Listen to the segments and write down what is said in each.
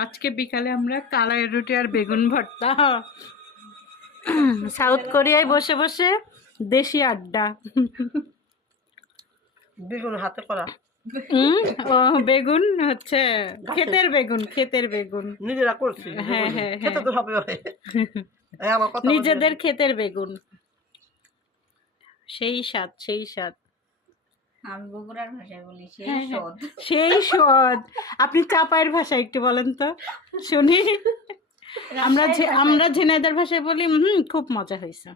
আজকে বিকালে আমরা কালাই রুটি আর বেগুন ভর্তা, সাউথ কোরিয়ায় বসে বসে দেশি আড্ডা। বেগুন হাতে করা, ও বেগুন হচ্ছে ক্ষেতের বেগুন, ক্ষেতের বেগুন নিজেরা করছি। হ্যাঁ হ্যাঁ খেতে হ্যাঁ, তো হবে আমার কথা নিজেদের ক্ষেতের বেগুন, সেই স্বাদ সেই স্বাদ। আমি বগুড়ার ভাষায় বলি সেই হ্যাঁ, হ্যাঁ, স্বাদ। সেই স্বাদ। আপনি চাপাইয়ের ভাষায় একটু বলেন তো শুনি। আমরা ঝিনাইদার ভাষায় বলি খুব মজা হয়েছে।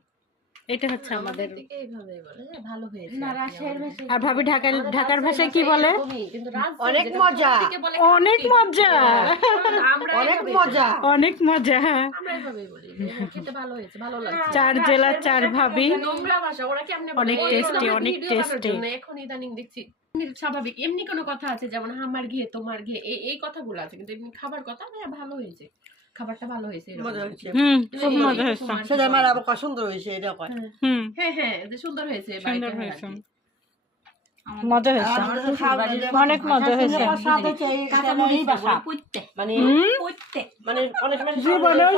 এটা হচ্ছে আমাদের। এইভাবে বলে যে ভালো হয়েছে। না রাজশাহীর ভাষায় আর ভাবি ঢাকার ভাষায় কি বলে? কিন্তু অনেক মজা, অনেক মজা, অনেক মজা, অনেক মজা। আমরা এইভাবেই বলি যে খেতে ভালো হয়েছে, ভালো লাগছে। চার জেলা চার ভাবি, নোংরা ভাষা ওরা কেমনে বলে? অনেক ওই টেস্টি, আমরা অনেক ভিডিও বানানোর টেস্টি। জন্য এখন ইদানিং দেখছি স্বাভাবিক এমনি কোনো কথা আছে যেমন আমার ঘিয়ে তোমার ঘিয়ে এই কথাগুলো আছে, কিন্তু এমনি খাবার কথা ভালো হয়েছে, খাবারটা ভালো হয়েছে এরকম। মজা হয়েছে। খুব মজা হয়েছে। সেটা আমার আবার কত সুন্দর হয়েছে, এটা কয়। হ্যাঁ হ্যাঁ, যে সুন্দর হয়েছে, সুন্দর বাড়িতে হয়েছে, আর কি। মজা হয়েছে, অনেক মজা হয়েছে। মানে মানে অনেক জীবনেও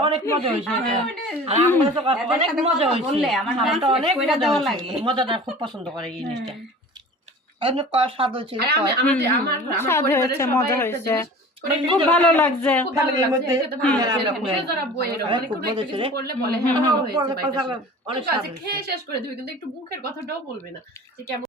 অনেক মজা হয়েছে। আর আমার কাছে অনেক মজা হয়েছে, বললে আমার খাবারটা অনেক কইরা মজা দেওয়া লাগে, লাগে। মজাটা খুব পছন্দ করে এই জিনিসটা। এমনি কয় স্বাদ হয়েছে, আর আমার স্বাদ পরিবারের হয়েছে, সবাই মজা একটা হয়েছে, জিনিস করে খুব ভালো লাগছে। খুব ভালো ফ্যামিলির লাগছে, মধ্যে খেতে ভালো লাগছে, আমরা এরকম। খুব- যারা বইয়ের আমরা মানে খুব কোনো একটা মজা কিছু ছিল। করলে বলে হ্যাঁ ভালো হয়েছে, অনেক বাইটা স্বাদ ঠিক আছে, হয়েছে। খেয়ে শেষ করে দিবে কিন্তু একটু মুখের কথাটাও বলবে না যে কেমন